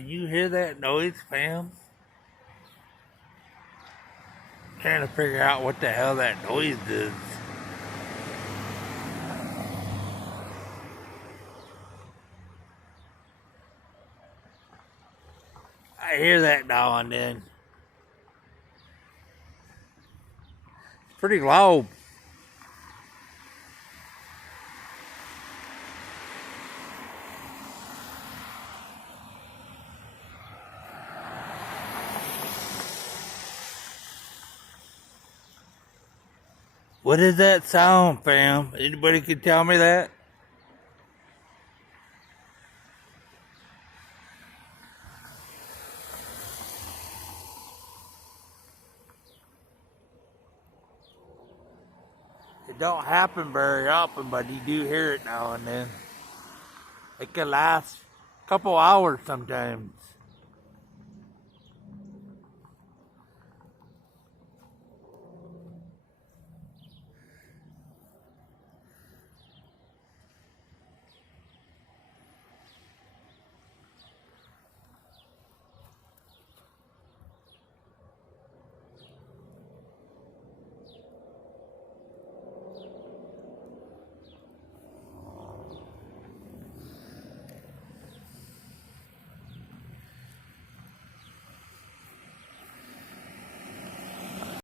Can you hear that noise, fam? Trying to figure out what the hell that noise is. I hear that now and then. It's pretty loud. What is that sound, fam? Anybody can tell me that? It don't happen very often, but you do hear it now and then. It can last a couple hours sometimes.